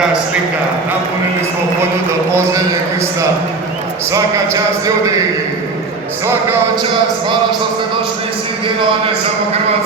velika slika. Napunili smo polju do posljednjeg lista. Svaka čast ljudi, svaka čast, hvala što ste došli iz svih dijelova, ne samo Hrvatske.